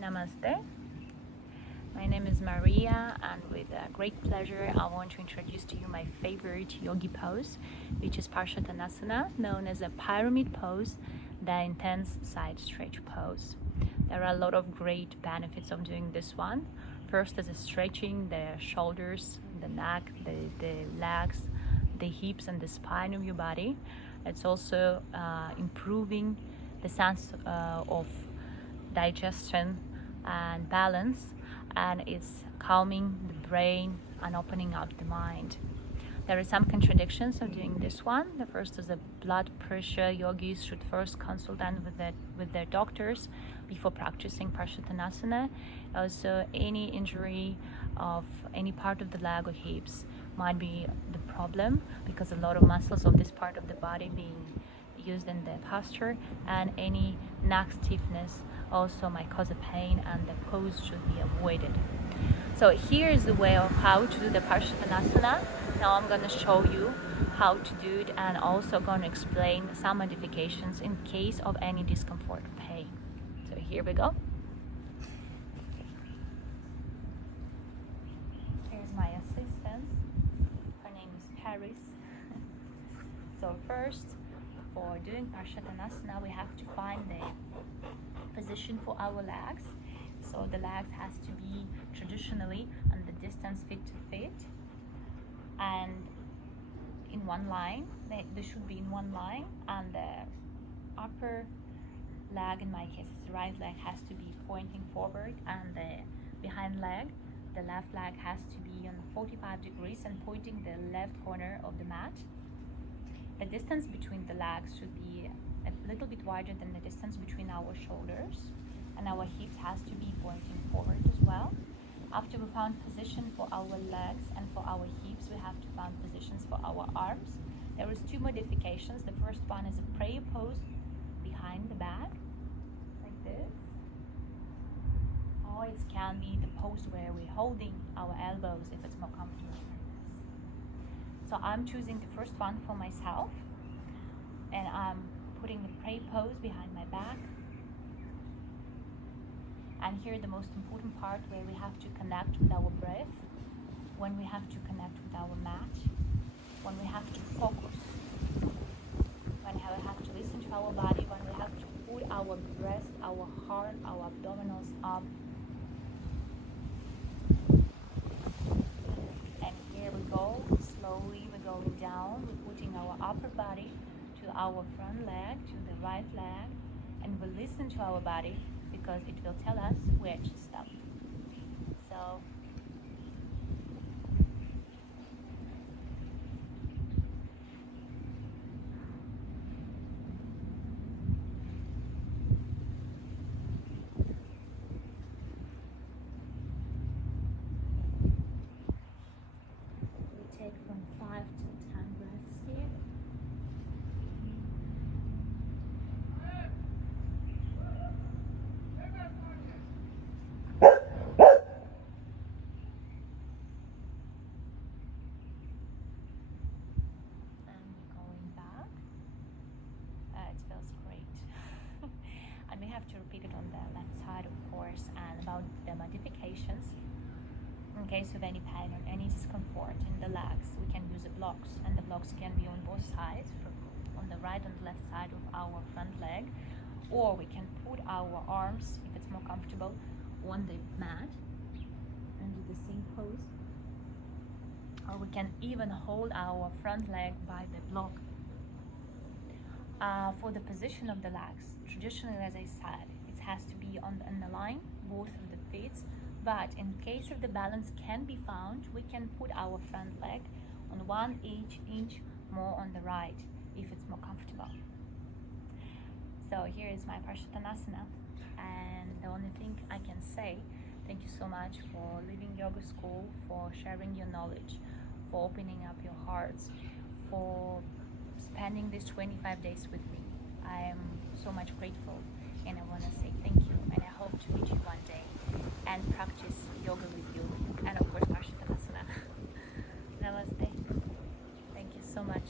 Namaste. My name is Maria, and with great pleasure I want to introduce to you my favorite yogi pose, which is Parshattanasana, known as a pyramid pose, the intense side stretch pose. There are a lot of great benefits of doing this one. First is stretching the shoulders, the neck, the legs, the hips and the spine of your body. It's also improving the sense of digestion and balance, and it's calming the brain and opening up the mind. There are some contradictions of doing this one. The first is the blood pressure. Yogis should first consult with their doctors before practicing Parshattanasana. Also, any injury of any part of the leg or hips might be the problem, because a lot of muscles of this part of the body being used in the posture, and any neck stiffness also might cause a pain, and the pose should be avoided. So here is the way of how to do the Parshattanasana. Now I'm going to show you how to do it, and also going to explain some modifications in case of any discomfort or pain. So here we go. Here's my assistant. Her name is Paris. So first, for doing Parshattanasana, we have to find the position for our legs. So the legs has to be traditionally on the distance feet to feet, and in one line. They should be in one line, and the upper leg, in my case the right leg, has to be pointing forward, and the behind leg, the left leg, has to be on 45 degrees and pointing the left corner of the mat. The distance between the legs should be a little bit wider than the distance between our shoulders, and our hips has to be pointing forward as well. After we found position for our legs and for our hips, we have to find positions for our arms. There is two modifications. The first one is a prayer pose behind the back, like this. Or it can be the pose where we're holding our elbows if it's more comfortable like this. So I'm choosing the first one for myself, and I'm putting the prayer pose behind my back. And here the most important part, where we have to connect with our breath, when we have to connect with our mat, when we have to focus, when we have to listen to our body, when we have to put our breast, our heart, our abdominals up. And here we go, slowly we're going down, we're putting our upper body to our front leg, to the right leg, and we'll listen to our body, because it will tell us where to stop. So we take from 5 to 10 breaths here. I may have to repeat it on the left side, of course. And about the modifications, in case of any pain or any discomfort in the legs, we can use the blocks, and the blocks can be on both sides, on the right and left side of our front leg, or we can put our arms, if it's more comfortable, on the mat and do the same pose, or we can even hold our front leg by the block. For the position of the legs, traditionally, as I said, it has to be on the line, both of the feet, but in case of the balance can be found, we can put our front leg on 1 inch more on the right, if it's more comfortable. So here is my Parshattanasana, and the only thing I can say, thank you so much for leaving yoga school, for sharing your knowledge, for opening up your hearts, for spending these 25 days with me. I am so much grateful, and I want to say thank you, and I hope to meet you one day and practice yoga with you, and of course Parshattanasana. Namaste. Thank you so much.